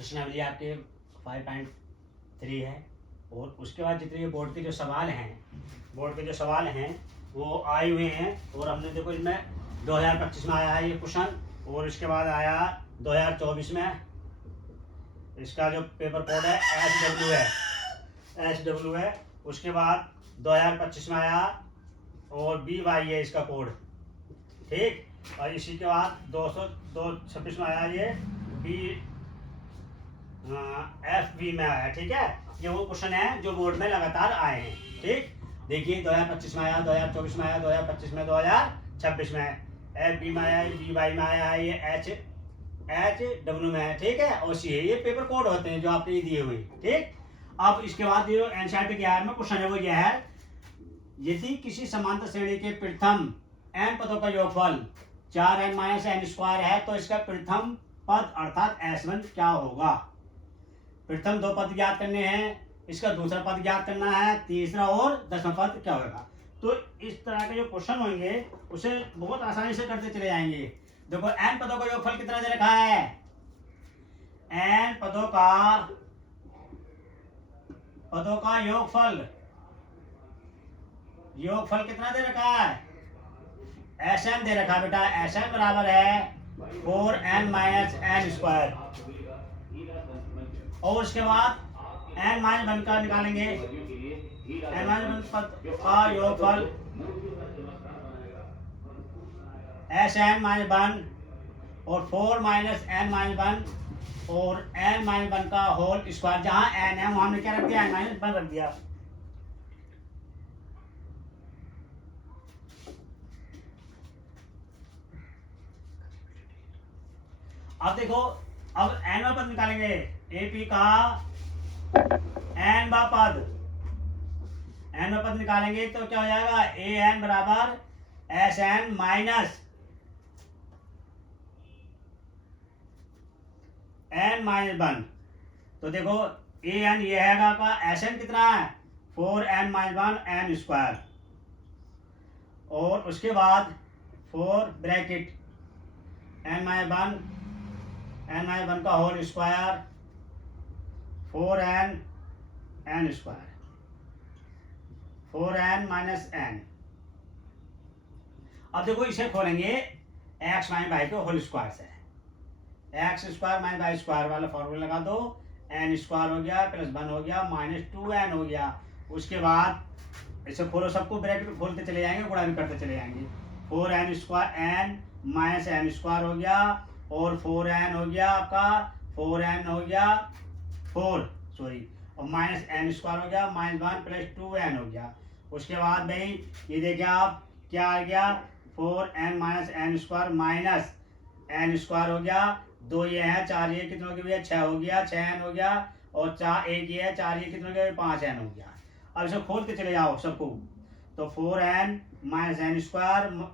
प्रश्नावली आपके 5.3 है। और उसके बाद जितने बोर्ड के जो सवाल हैं वो आए हुए हैं। और हमने देखो इसमें 2025 में आया है ये क्वेश्चन, और इसके बाद आया 2024 में। इसका जो पेपर कोड है SW है। उसके बाद 2025 में आया और BY है इसका कोड, ठीक। और इसी के बाद 226 में आया ये FB में आया, ठीक है। ये वो क्वेश्चन है जो बोर्ड में लगातार आए हैं, ठीक। देखिए 2025 में आया, 2024 में आया, 2025 में, 2026 में FB में आया, BY में आया, ये HW में है, ठीक है। और सी है, ये पेपर कोड होते हैं जो आपने दिए हुए, ठीक। अब इसके बाद जो एनसीईआरटी के यार में क्वेश्चन है वो यह है, यदि किसी समांतर श्रेणी के प्रथम n पदों का योगफल 4n-n² है तो इसका प्रथम पद अर्थात S1 क्या होगा। प्रथम दो पद ज्ञात करने हैं, इसका दूसरा पद ज्ञात करना है, तीसरा और 10वां पद क्या होगा। तो इस तरह के जो क्वेश्चन होंगे उसे बहुत आसानी से करते चले जाएंगे। देखो n पदों का योगफल कितना दे रखा है, n पदों का योगफल कितना दे रखा है, Sn दे रखा है बेटा। Sn बराबर है 4n-n²। और उसके बाद n-1 का निकालेंगे, n-1 पद का योगफल Sn-1 और 4-n-1 और n-1 का होल स्क्वायर। जहां n है वहां हमने क्या रख दिया, n-1 रख दिया। अब देखो, अब n पद निकालेंगे, AP का n पद निकालेंगे तो क्या हो जाएगा, AN बराबर SN माइनस n-1। तो देखो AN ये है आपका, SN कितना है 4n-1 n²। और उसके बाद 4 ब्रैकेट n-1 का होल स्क्वायर 4n-n², 4n-n। अब देखो इसे खोलेंगे x - y के होल स्क्वायर से, x² - y² वाला फॉर्मूला लगा दो, n² हो गया प्लस 1 हो गया -2n हो गया। उसके बाद इसे खोलो, सबको ब्रैकेट खोलते चले जाएंगे, गुणा भी करते चले जाएंगे। 4n² n - हो गया और 4n हो गया आपका, 4n हो गया 4 सॉरी, और -n² हो गया -1 + 2n हो गया। उसके बाद भाई ये देखिए आप क्या आ गया, 4n - n² माइनस n² हो गया, 2 ये है, 4 ये कितने हो गया, 6 हो गया, 6n हो गया, और 4 1 ये है, 4 ये कितने हो गया, 5n हो गया। अब इसे खोलते चले जाओ सबको, तो 4n - n²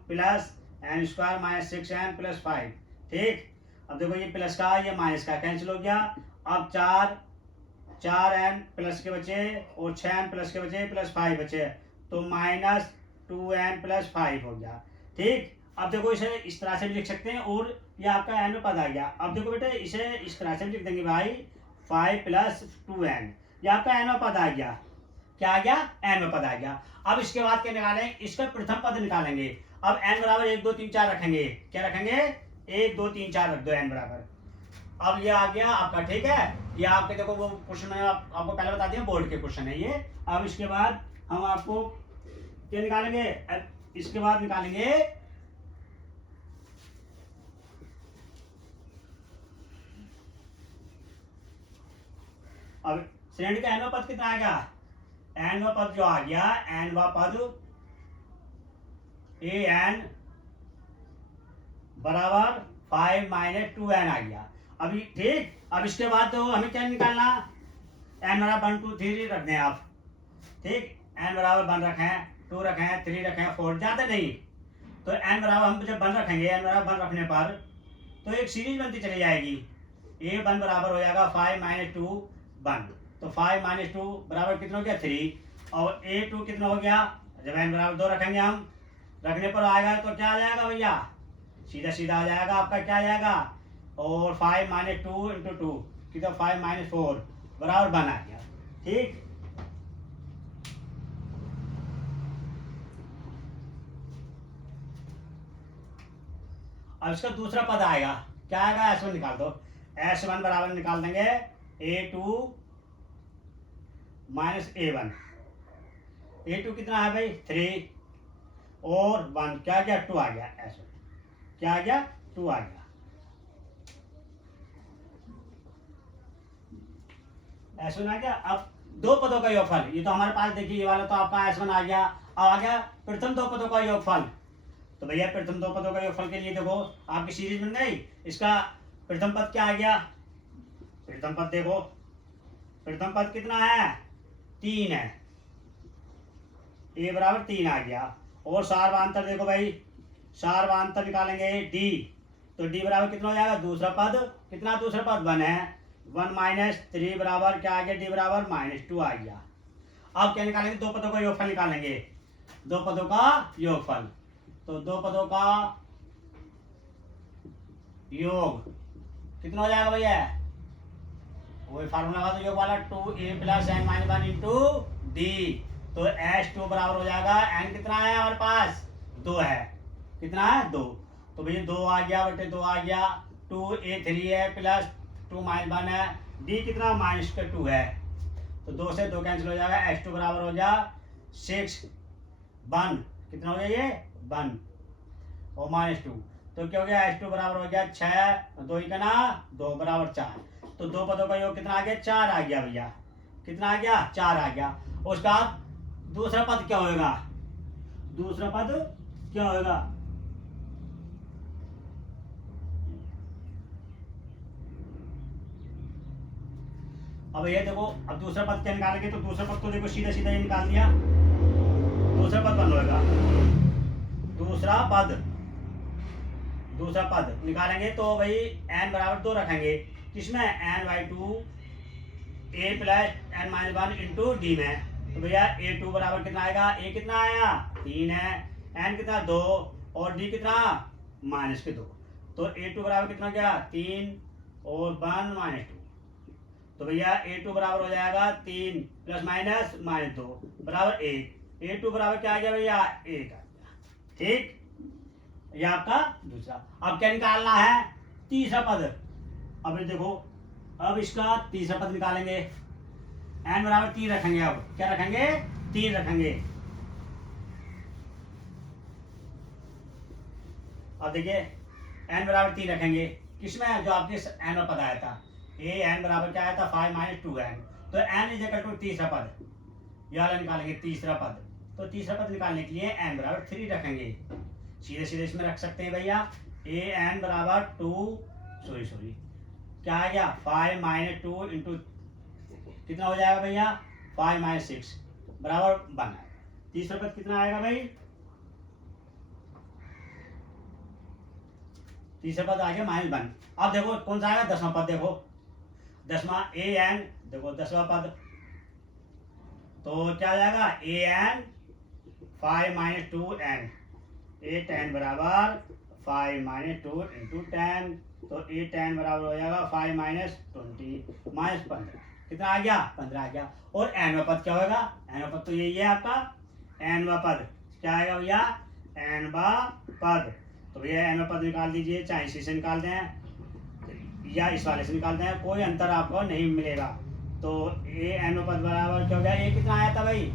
plus n² - 6n + 5, ठीक। अब देखो ये प्लस का ये माइनस का कैंसिल हो गया। अब 4n प्लस के बचे और 6n प्लस के बचे प्लस 5 बचे, तो -2n + 5 हो गया, ठीक। अब देखो इसे इस तरह से भी लिख सकते हैं, और ये आपका n में पद आ गया। अब देखो बेटे इसे इस तरह से लिख देंगे भाई, 5 + 2n, ये आपका n में पद आ गया। क्या आ गया, n में पद आ गया। अब इसके बाद क्या निकालेंगे, इसका प्रथम पद निकालेंगे। अब n बराबर 1 2 3 4 रखेंगे, क्या रखेंगे, 1 2 3 4 रख दो n बराबर। अब ये आ गया आपका, ठीक है। ये आपके देखो वो क्वेश्चन है, आपको पहले बता दिया बोर्ड के क्वेश्चन है ये। अब इसके बाद हम आपको क्या निकालेंगे, इसके बाद निकालेंगे अब श्रेणी का nवां पद कितना आ गया, nवां पद जो आ गया, nवां पद an बराबर 5 - 2n आ गया अभी, ठीक। अब इसके बाद तो हमें क्या निकालना, n बराबर 1 2 3 रखने हैं आप, ठीक। n बराबर 1 रखें, 2 रखें, 3 रखें, 4, ज्यादा नहीं। तो n बराबर हम जब 1 रखेंगे, n बराबर 1 रखने पर तो एक सीरीज बनती चली जाएगी। a1 बराबर हो जाएगा 5 - 2 1, तो 5 - 2 बराबर कितना हो गया 3, और a2 कितना हो गया, जब n बराबर 2 रखेंगे हम, रखने पर आएगा तो क्या आ जाएगा भैया, सीधा सीधा आ जाएगा आपका, क्या आ जाएगा, और 5 - 2 × 2 कितना 5 माइनस 4 बराबर 1 आ गया। ठीक, अब इसका दूसरा पद आएगा, क्या आएगा, S1 निकाल दो। S1 बराबर निकाल देंगे A2 माइनस A1। A2 कितना है भाई 3 और 1 क्या गया 2 आ गया। S1 क्या आ गया 2 आ गया। S1 आ गया। अब दो पदों का योगफल, ये तो हमारे पास देखिए, ये वाला तो आपका S1 आ गया। अब आ गया प्रथम दो पदों का योगफल। तो भैया प्रथम दो पदों का योगफल के लिए देखो आपकी सीरीज बन गई। इसका प्रथम पद क्या आ गया, प्रथम पद देखो, प्रथम पद कितना है 3 है, A बराबर 3 आ गया। और सार्वधातुक देखो भाई, सार्वधातुक निकालेंगे D, तो D बराबर कितना हो जाएगा, दूसरा पद कितना, दूसरा पद 1 है, 1 माइनस 3 बराबर क्या आ गया, D बराबर -2 आ गया। अब क्या निकालेंगे, दो पदों का योगफल निकालेंगे, दो पदों का योगफल। तो दो पदों का योग कितना हो जाएगा भैया, वही फार्मूला का तो योग वाला 2a plus n minus 1 into D. तो S2 बराबर हो जाएगा, n कितना है हमारे पास 2 है, कितना है 2, तो भैया 2 आ गया बटे 2 आ गया, 2a 3 है प्लस 2 माइनस 1 है, d कितना -2 है, तो 2 से 2 कैंसिल हो जाएगा। S2 बराबर हो जाएगा 6 1 कितना हो गया ये 1 और -2, तो क्या हो गया S2 बराबर हो गया 6 2 का ना 2 बराबर 4। तो दो पदों का योग कितना आ गया 4 आ गया भैया, कितना आ गया 4 आ गया। उसका दूसरा पद क्या होगा, दूसरा पद क्या होगा, अब ये देखो, अब दूसरा पद क्या निकालेंगे, तो दूसरा पद तो देखो सीधा सीधा ये निकाल दिया, दूसरा पद बन होगा, दूसरा पद निकालेंगे तो भाई n बराबर 2 रखेंगे, किसमें n/2 a plus n minus 1 into D में। तो भैया A2 बराबर कितना आएगा, a कितना आया 3 है, n कितना 2 और d कितना -2, तो A2 बराबर कितना गया 3 और 1 -2, तो भैया A2 बराबर हो जाएगा 3 प्लस माइनस -2 बराबर 1। A2 बराबर क्या आ गया भैया 1 आ गया। ठीक, ये आपका दूसरा। अब क्या निकालना है, तीसरा पद। अब देखो, अब इसका तीसरा पद निकालेंगे, n बराबर 3 रखेंगे, अब क्या रखेंगे 3 रखेंगे। अब देखिए n बराबर 3 रखेंगे, किसमें, जो आपके n में पद आया था, a n बराबर क्या आया था 5 - 2n, तो n इज इक्वल टू तीसरा पद, ये वाला निकालेंगे तीसरा पद। तो तीसरा पद निकालने के लिए n बराबर 3 रखेंगे, सीधे सीधे इसमें रख सकते हैं भैया, a n बराबर 2 सॉरी क्या आ गया 5 - 2 इंटू कितना हो जाएगा भैया 5 - 6 बराबर 1 है। तीसरा पद कितना आएगा भाई, तीसरा पद आ गया -1। अब देखो कौन सा आएगा, 10वां पद देखो, 10वां an, देखो 10वां पद, तो क्या आ जाएगा an 5 - 2n, 8n बराबर 5 - 2 इंटू 10, तो 8n बराबर हो जाएगा 5 - 20 -15, कितना आ गया 15 आ गया। और n पद क्या होगा, n पद तो यही है आपका, n पद क्या आएगा भैया n पद, तो भैया n पद निकाल दीजिए, चाहे इसी से निकाल दें या इस वाले से निकाल दें, कोई अंतर आपको नहीं मिलेगा। तो a n पद बराबर क्या हो गया, a कितना आया था भाई,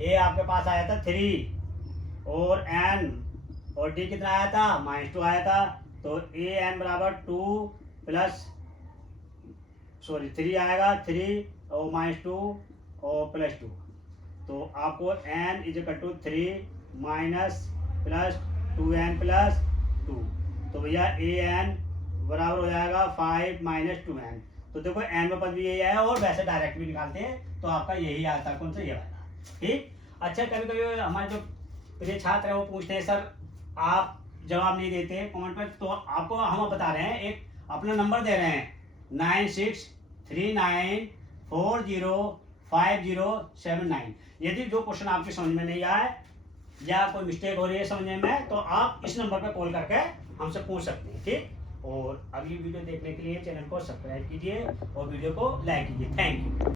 a आपके पास आया था 3 और n और d कितना आया था -2 आया था, तो a n बराबर 2 प्लस 3 आएगा, 3 और -2 और +2, तो आपको n is equal to 3 minus plus 2n plus 2, तो भैया an बराबर हो जाएगा 5 - 2n। तो देखो n में पद भी यही आया, और वैसे डायरेक्ट भी निकालते हैं तो आपका यही आता है, कौन सा ये वाला। ठीक, अच्छा कभी कभी हमारे जो प्रिय छात्र है वो पूछते हैं सर आप जवाब नहीं देते कमेंट में, तो आपको हम बता रहे हैं, एक अपना नंबर दे रहे हैं 9639405079। यदि जो क्वेश्चन आपकी समझ में नहीं आए या कोई मिस्टेक हो रही है समझने में, तो आप इस नंबर पर कॉल करके हमसे पूछ सकते हैं। ठीक। और अगली वीडियो देखने के लिए चैनल को सब्सक्राइब कीजिए और वीडियो को लाइक कीजिए। Thank you.